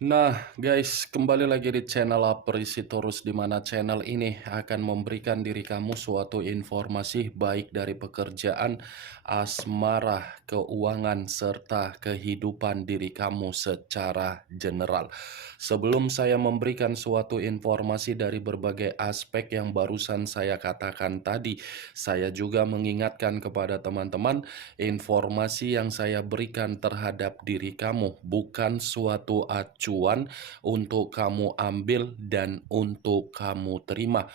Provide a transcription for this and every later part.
Nah, guys, kembali lagi di channel Aprisitorus, di mana channel ini akan memberikan diri kamu suatu informasi baik dari pekerjaan, asmara, keuangan, serta kehidupan diri kamu secara general. Sebelum saya memberikan suatu informasi dari berbagai aspek yang barusan saya katakan tadi, saya juga mengingatkan kepada teman-teman, informasi yang saya berikan terhadap diri kamu bukan suatu acuan untuk kamu ambil dan untuk kamu terima.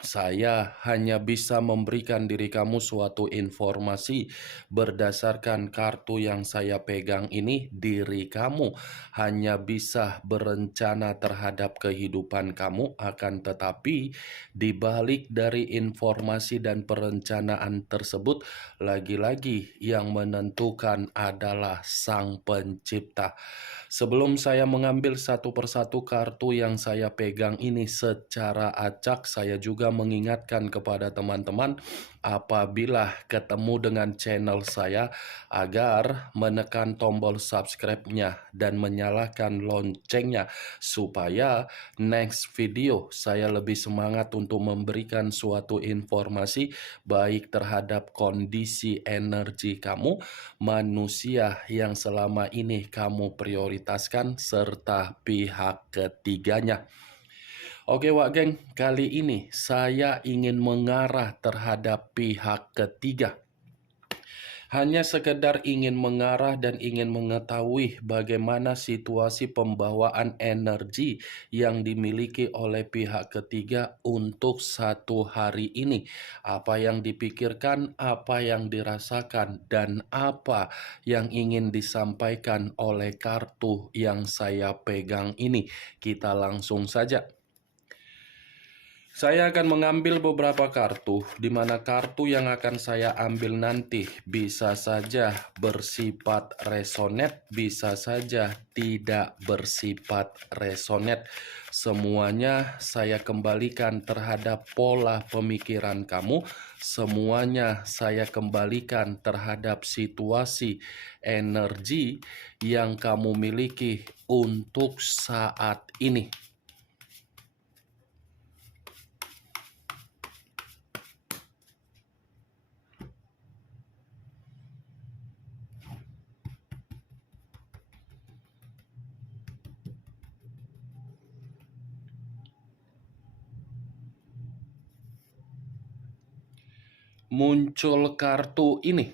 Saya hanya bisa memberikan diri kamu suatu informasi berdasarkan kartu yang saya pegang ini. Diri kamu hanya bisa berencana terhadap kehidupan kamu, akan tetapi di balik dari informasi dan perencanaan tersebut, lagi-lagi yang menentukan adalah Sang Pencipta. Sebelum saya mengambil satu persatu kartu yang saya pegang ini secara acak, saya juga mengingatkan kepada teman-teman apabila ketemu dengan channel saya agar menekan tombol subscribe-nya dan menyalakan loncengnya supaya next video saya lebih semangat untuk memberikan suatu informasi baik terhadap kondisi energi kamu, manusia yang selama ini kamu prioritaskan, serta pihak ketiganya. Oke Wak Geng, kali ini saya ingin mengarah terhadap pihak ketiga. Hanya sekedar ingin mengarah dan ingin mengetahui bagaimana situasi pembawaan energi yang dimiliki oleh pihak ketiga untuk satu hari ini. Apa yang dipikirkan, apa yang dirasakan, dan apa yang ingin disampaikan oleh kartu yang saya pegang ini. Kita langsung saja. Saya akan mengambil beberapa kartu, di mana kartu yang akan saya ambil nanti bisa saja bersifat resonet, bisa saja tidak bersifat resonet. Semuanya saya kembalikan terhadap pola pemikiran kamu, semuanya saya kembalikan terhadap situasi energi yang kamu miliki untuk saat ini. Muncul kartu ini.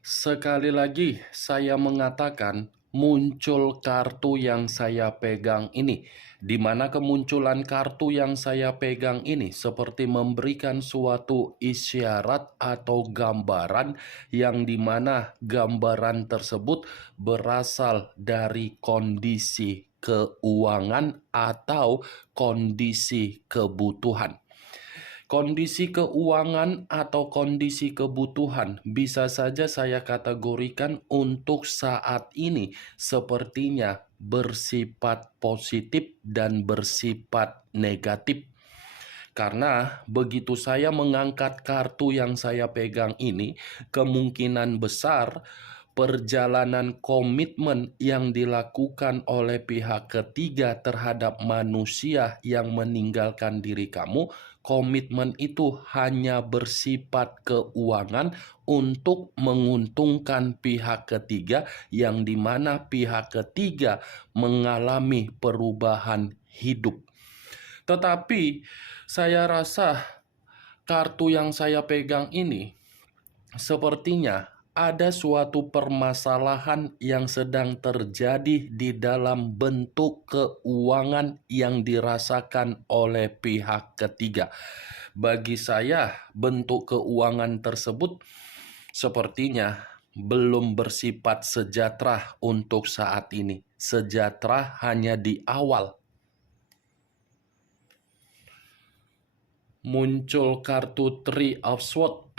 Sekali lagi saya mengatakan muncul kartu yang saya pegang ini, di mana kemunculan kartu yang saya pegang ini seperti memberikan suatu isyarat atau gambaran yang dimana gambaran tersebut berasal dari kondisi keuangan atau kondisi kebutuhan. Kondisi keuangan atau kondisi kebutuhan bisa saja saya kategorikan untuk saat ini sepertinya bersifat positif dan bersifat negatif. Karena begitu saya mengangkat kartu yang saya pegang ini, kemungkinan besar perjalanan komitmen yang dilakukan oleh pihak ketiga terhadap manusia yang meninggalkan diri kamu, komitmen itu hanya bersifat keuangan untuk menguntungkan pihak ketiga, yang dimana pihak ketiga mengalami perubahan hidup. Tetapi saya rasa kartu yang saya pegang ini sepertinya ada suatu permasalahan yang sedang terjadi di dalam bentuk keuangan yang dirasakan oleh pihak ketiga. Bagi saya, bentuk keuangan tersebut sepertinya belum bersifat sejahtera untuk saat ini. Sejahtera hanya di awal. Muncul kartu Three of Swords.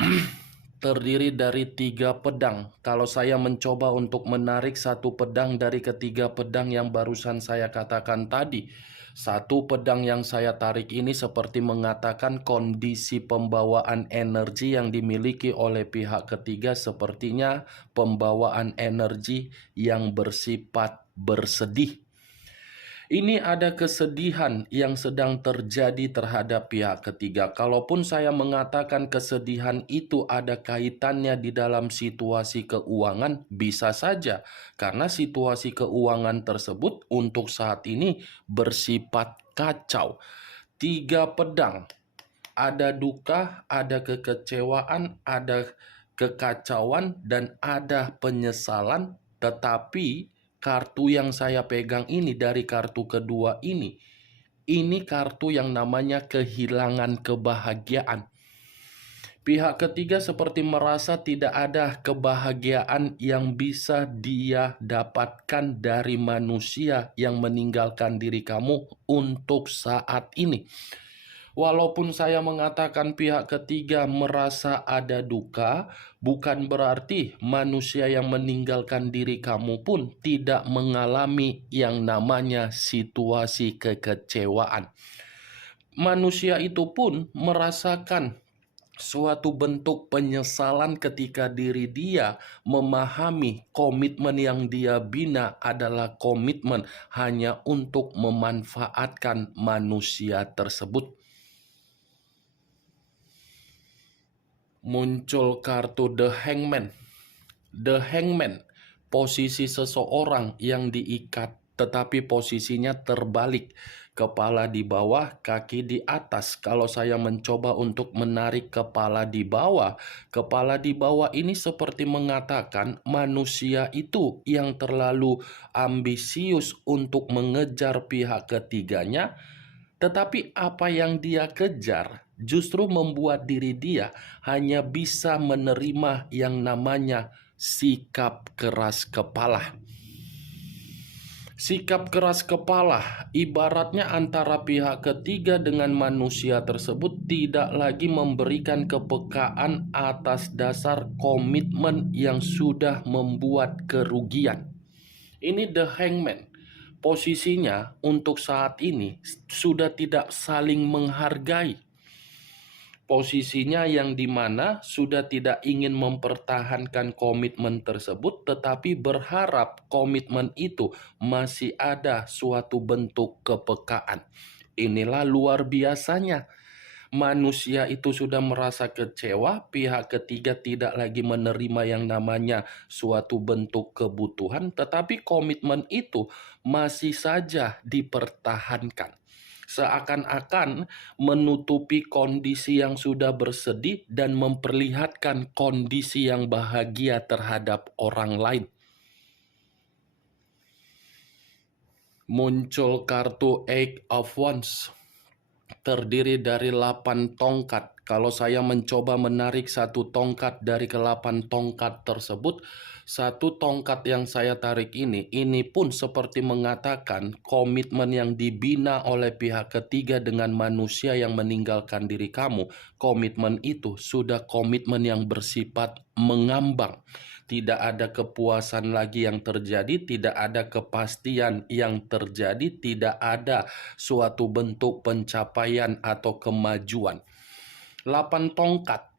Terdiri dari 3 pedang. Kalau saya mencoba untuk menarik satu pedang dari ketiga pedang yang barusan saya katakan tadi, satu pedang yang saya tarik ini seperti mengatakan kondisi pembawaan energi yang dimiliki oleh pihak ketiga sepertinya pembawaan energi yang bersifat bersedih. Ini ada kesedihan yang sedang terjadi terhadap pihak ketiga. Kalaupun saya mengatakan kesedihan itu ada kaitannya di dalam situasi keuangan, bisa saja. Karena situasi keuangan tersebut untuk saat ini bersifat kacau. 3 pedang, ada duka, ada kekecewaan, ada kekacauan, dan ada penyesalan. Tetapi kartu yang saya pegang ini dari kartu kedua ini kartu yang namanya kehilangan kebahagiaan. Pihak ketiga seperti merasa tidak ada kebahagiaan yang bisa dia dapatkan dari manusia yang meninggalkan diri kamu untuk saat ini. Walaupun saya mengatakan pihak ketiga merasa ada duka, bukan berarti manusia yang meninggalkan diri kamu pun tidak mengalami yang namanya situasi kekecewaan. Manusia itu pun merasakan suatu bentuk penyesalan ketika diri dia memahami komitmen yang dia bina adalah komitmen hanya untuk memanfaatkan manusia tersebut. Muncul kartu The Hangman. The Hangman, posisi seseorang yang diikat tetapi posisinya terbalik. Kepala di bawah, kaki di atas. Kalau saya mencoba untuk menarik kepala di bawah ini seperti mengatakan manusia itu yang terlalu ambisius untuk mengejar pihak ketiganya, tetapi apa yang dia kejar justru membuat diri dia hanya bisa menerima yang namanya sikap keras kepala. Sikap keras kepala ibaratnya antara pihak ketiga dengan manusia tersebut tidak lagi memberikan kepekaan atas dasar komitmen yang sudah membuat kerugian. Ini The Hangman. Posisinya untuk saat ini sudah tidak saling menghargai. Posisinya yang dimana sudah tidak ingin mempertahankan komitmen tersebut, tetapi berharap komitmen itu masih ada suatu bentuk kepekaan. Inilah luar biasanya. Manusia itu sudah merasa kecewa, pihak ketiga tidak lagi menerima yang namanya suatu bentuk kebutuhan, tetapi komitmen itu masih saja dipertahankan. Seakan-akan menutupi kondisi yang sudah bersedih dan memperlihatkan kondisi yang bahagia terhadap orang lain. Muncul kartu Eight of Wands, terdiri dari 8 tongkat. Kalau saya mencoba menarik satu tongkat dari ke-8 tongkat tersebut, satu tongkat yang saya tarik ini pun seperti mengatakan komitmen yang dibina oleh pihak ketiga dengan manusia yang meninggalkan diri kamu. Komitmen itu sudah komitmen yang bersifat mengambang. Tidak ada kepuasan lagi yang terjadi, tidak ada kepastian yang terjadi, tidak ada suatu bentuk pencapaian atau kemajuan. 8 tongkat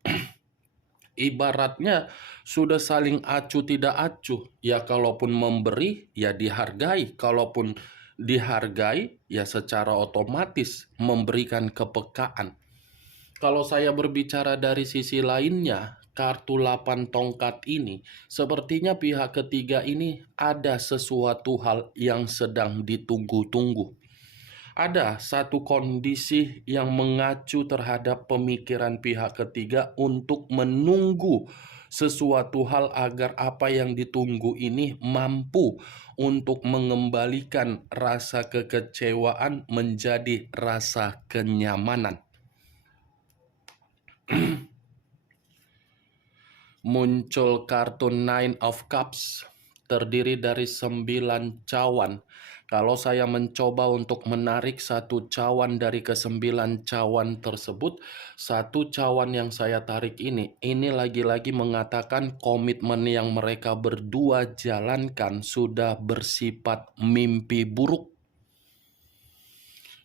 ibaratnya sudah saling acuh tidak acuh. Ya kalaupun memberi ya dihargai, kalaupun dihargai ya secara otomatis memberikan kepekaan. Kalau saya berbicara dari sisi lainnya, kartu 8 tongkat ini sepertinya pihak ketiga ini ada sesuatu hal yang sedang ditunggu-tunggu. Ada satu kondisi yang mengacu terhadap pemikiran pihak ketiga untuk menunggu sesuatu hal agar apa yang ditunggu ini mampu untuk mengembalikan rasa kekecewaan menjadi rasa kenyamanan. Muncul kartu Nine of Cups, terdiri dari 9 cawan. Kalau saya mencoba untuk menarik satu cawan dari ke-9 cawan tersebut, satu cawan yang saya tarik ini lagi-lagi mengatakan komitmen yang mereka berdua jalankan sudah bersifat mimpi buruk.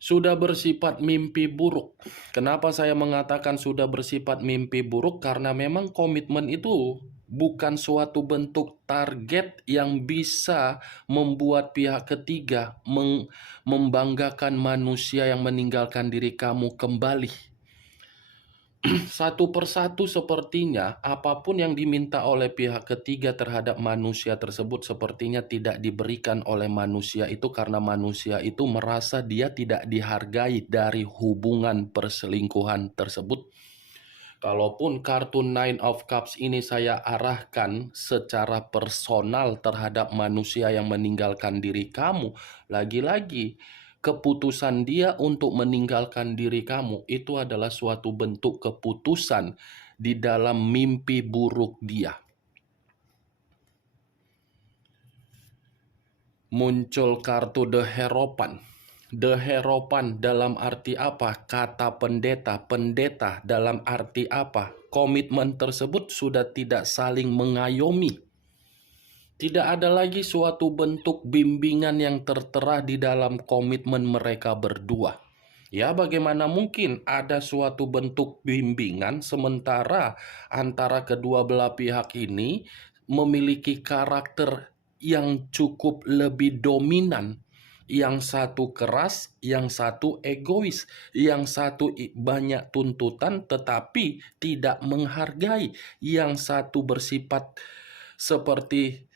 Sudah bersifat mimpi buruk. Kenapa saya mengatakan sudah bersifat mimpi buruk? Karena memang komitmen itu bukan suatu bentuk target yang bisa membuat pihak ketiga membanggakan manusia yang meninggalkan diri kamu kembali. Satu persatu sepertinya apapun yang diminta oleh pihak ketiga terhadap manusia tersebut sepertinya tidak diberikan oleh manusia itu karena manusia itu merasa dia tidak dihargai dari hubungan perselingkuhan tersebut. Kalaupun kartu Nine of Cups ini saya arahkan secara personal terhadap manusia yang meninggalkan diri kamu, lagi-lagi keputusan dia untuk meninggalkan diri kamu itu adalah suatu bentuk keputusan di dalam mimpi buruk dia. Muncul kartu The Hierophant. The Hierophant dalam arti apa? Kata pendeta. Pendeta dalam arti apa? Komitmen tersebut sudah tidak saling mengayomi. Tidak ada lagi suatu bentuk bimbingan yang tertera di dalam komitmen mereka berdua. Ya, bagaimana mungkin ada suatu bentuk bimbingan sementara antara kedua belah pihak ini memiliki karakter yang cukup lebih dominan. Yang satu keras, yang satu egois, yang satu banyak tuntutan tetapi tidak menghargai, yang satu bersifat seperti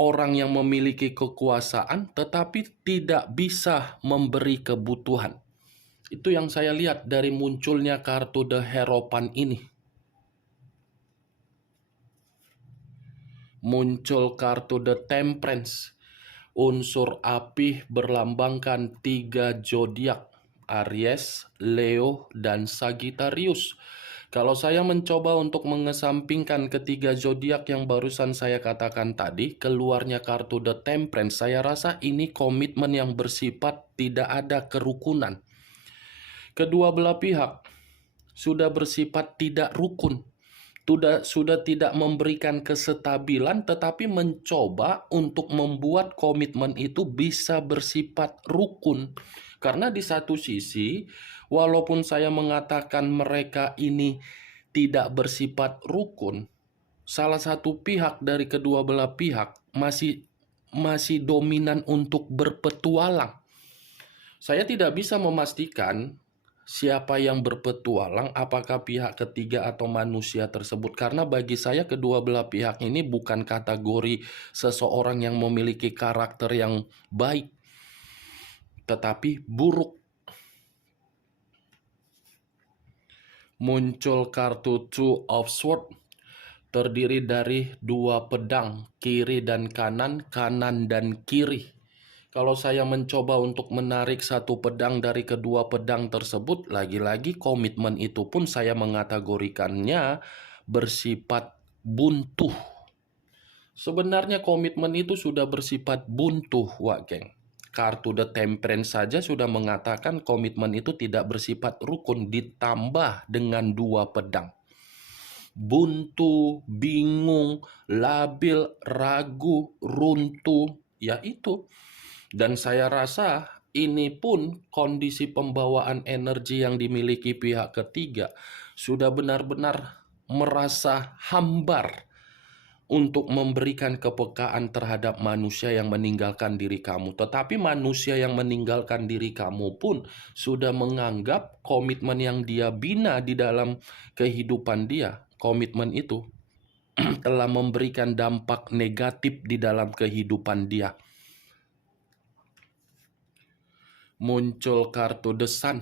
orang yang memiliki kekuasaan tetapi tidak bisa memberi kebutuhan. Itu yang saya lihat dari munculnya kartu The Hierophant ini. Muncul kartu The Temperance. Unsur api berlambangkan 3 zodiak, Aries, Leo, dan Sagittarius. Kalau saya mencoba untuk mengesampingkan ketiga zodiak yang barusan saya katakan tadi, keluarnya kartu The Temperance, saya rasa ini komitmen yang bersifat tidak ada kerukunan. Kedua belah pihak sudah bersifat tidak rukun. Sudah tidak memberikan kesestabilan tetapi mencoba untuk membuat komitmen itu bisa bersifat rukun. Karena di satu sisi, walaupun saya mengatakan mereka ini tidak bersifat rukun, salah satu pihak dari kedua belah pihak masih dominan untuk berpetualang. Saya tidak bisa memastikan siapa yang berpetualang, apakah pihak ketiga atau manusia tersebut. Karena bagi saya kedua belah pihak ini bukan kategori seseorang yang memiliki karakter yang baik, tetapi buruk. Muncul kartu Two of Swords, terdiri dari 2 pedang, kiri dan kanan, kanan dan kiri. Kalau saya mencoba untuk menarik satu pedang dari kedua pedang tersebut, lagi-lagi komitmen itu pun saya mengategorikannya bersifat buntu. Sebenarnya komitmen itu sudah bersifat buntu, Wak Geng. Kartu The Temperance saja sudah mengatakan komitmen itu tidak bersifat rukun, ditambah dengan 2 pedang. Buntu, bingung, labil, ragu, runtuh, ya itu. Dan saya rasa ini pun kondisi pembawaan energi yang dimiliki pihak ketiga sudah benar-benar merasa hambar untuk memberikan kepekaan terhadap manusia yang meninggalkan diri kamu. Tetapi manusia yang meninggalkan diri kamu pun sudah menganggap komitmen yang dia bina di dalam kehidupan dia, komitmen itu telah memberikan dampak negatif di dalam kehidupan dia. Muncul kartu The Sun,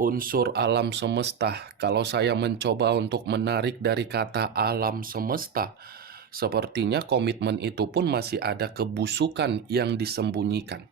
unsur alam semesta. Kalau saya mencoba untuk menarik dari kata alam semesta, sepertinya komitmen itu pun masih ada kebusukan yang disembunyikan.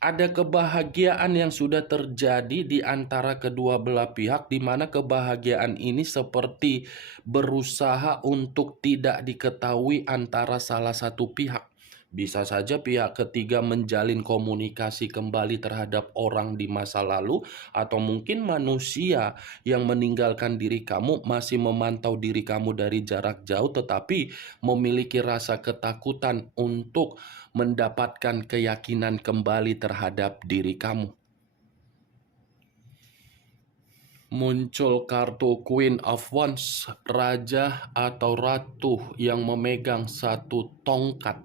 Ada kebahagiaan yang sudah terjadi di antara kedua belah pihak, di mana kebahagiaan ini seperti berusaha untuk tidak diketahui antara salah satu pihak. Bisa saja pihak ketiga menjalin komunikasi kembali terhadap orang di masa lalu, atau mungkin manusia yang meninggalkan diri kamu masih memantau diri kamu dari jarak jauh, tetapi memiliki rasa ketakutan untuk mendapatkan keyakinan kembali terhadap diri kamu. Muncul kartu Queen of Wands, raja atau ratu yang memegang satu tongkat.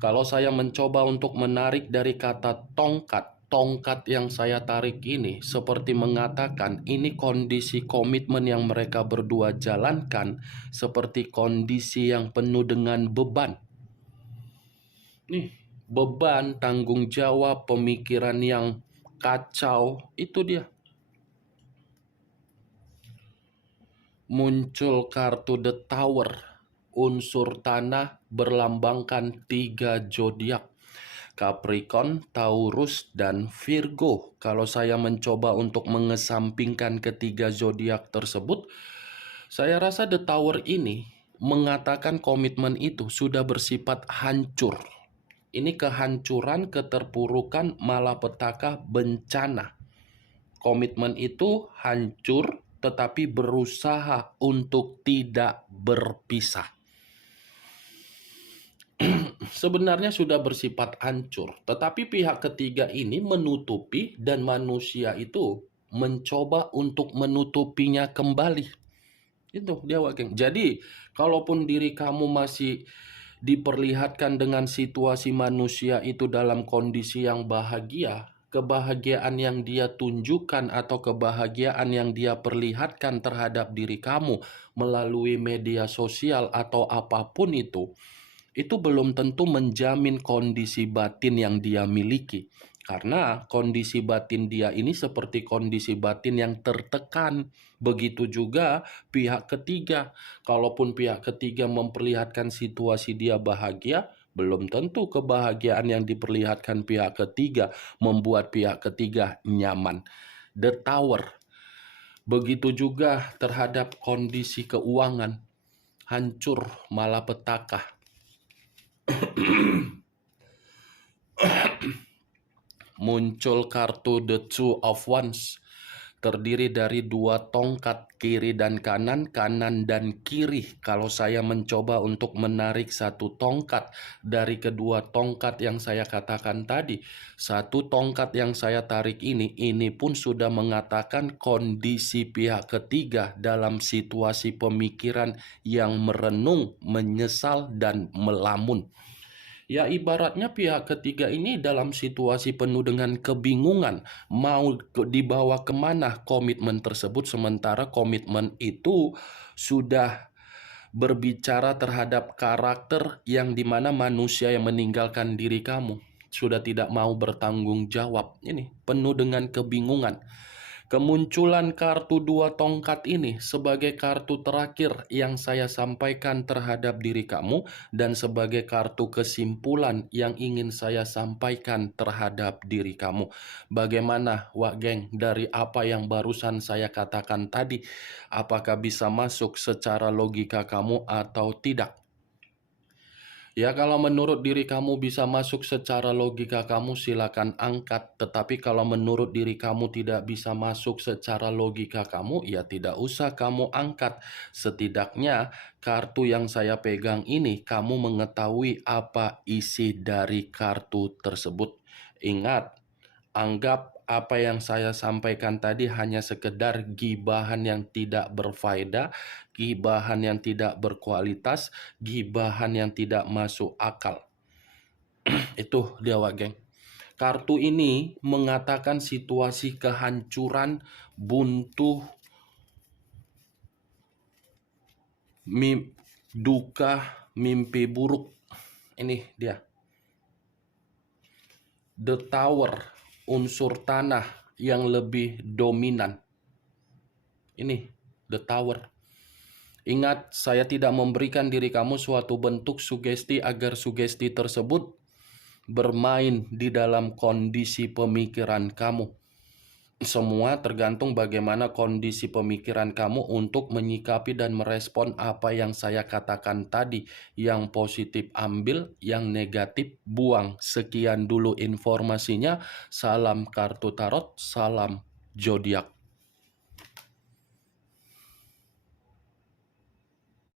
Kalau saya mencoba untuk menarik dari kata tongkat, tongkat yang saya tarik ini seperti mengatakan ini kondisi komitmen yang mereka berdua jalankan, seperti kondisi yang penuh dengan beban. Nih, beban, tanggung jawab, pemikiran yang kacau, itu dia. Muncul kartu The Tower, unsur tanah berlambangkan 3 zodiak, Capricorn, Taurus, dan Virgo. Kalau saya mencoba untuk mengesampingkan ketiga zodiak tersebut, saya rasa The Tower ini mengatakan komitmen itu sudah bersifat hancur. Ini kehancuran, keterpurukan, malapetaka, bencana. Komitmen itu hancur, tetapi berusaha untuk tidak berpisah. Sebenarnya sudah bersifat hancur, tetapi pihak ketiga ini menutupi dan manusia itu mencoba untuk menutupinya kembali. Itu dia, Wageng. Jadi, kalaupun diri kamu masih diperlihatkan dengan situasi manusia itu dalam kondisi yang bahagia, kebahagiaan yang dia tunjukkan atau kebahagiaan yang dia perlihatkan terhadap diri kamu melalui media sosial atau apapun itu belum tentu menjamin kondisi batin yang dia miliki. Karena kondisi batin dia ini seperti kondisi batin yang tertekan. Begitu juga pihak ketiga. Kalaupun pihak ketiga memperlihatkan situasi dia bahagia, belum tentu kebahagiaan yang diperlihatkan pihak ketiga membuat pihak ketiga nyaman. The Tower. Begitu juga terhadap kondisi keuangan. Hancur, malapetaka. Muncul kartu The Two of Wands, terdiri dari 2 tongkat, kiri dan kanan, kanan dan kiri. Kalau saya mencoba untuk menarik satu tongkat dari kedua tongkat yang saya katakan tadi, satu tongkat yang saya tarik ini pun sudah mengatakan kondisi pihak ketiga dalam situasi pemikiran yang merenung, menyesal, dan melamun. Ya, ibaratnya pihak ketiga ini dalam situasi penuh dengan kebingungan, mau dibawa kemana komitmen tersebut, sementara komitmen itu sudah berbicara terhadap karakter yang dimana manusia yang meninggalkan diri kamu sudah tidak mau bertanggung jawab. Ini penuh dengan kebingungan. Kemunculan kartu 2 tongkat ini sebagai kartu terakhir yang saya sampaikan terhadap diri kamu dan sebagai kartu kesimpulan yang ingin saya sampaikan terhadap diri kamu. Bagaimana, Wak Geng, dari apa yang barusan saya katakan tadi? Apakah bisa masuk secara logika kamu atau tidak? Ya, kalau menurut diri kamu bisa masuk secara logika kamu, silakan angkat. Tetapi kalau menurut diri kamu tidak bisa masuk secara logika kamu, ya tidak usah kamu angkat. Setidaknya kartu yang saya pegang ini, kamu mengetahui apa isi dari kartu tersebut. Ingat, anggap apa yang saya sampaikan tadi hanya sekedar gibahan yang tidak berfaedah, gibahan yang tidak berkualitas, gibahan yang tidak masuk akal. Itu dia, Wak Geng. Kartu ini mengatakan situasi kehancuran, buntu, duka, mimpi buruk. Ini dia. The Tower, unsur tanah yang lebih dominan. Ini The Tower. Ingat, saya tidak memberikan diri kamu suatu bentuk sugesti agar sugesti tersebut bermain di dalam kondisi pemikiran kamu. Semua tergantung bagaimana kondisi pemikiran kamu untuk menyikapi dan merespon apa yang saya katakan tadi. Yang positif ambil, yang negatif buang. Sekian dulu informasinya. Salam kartu tarot, salam zodiak.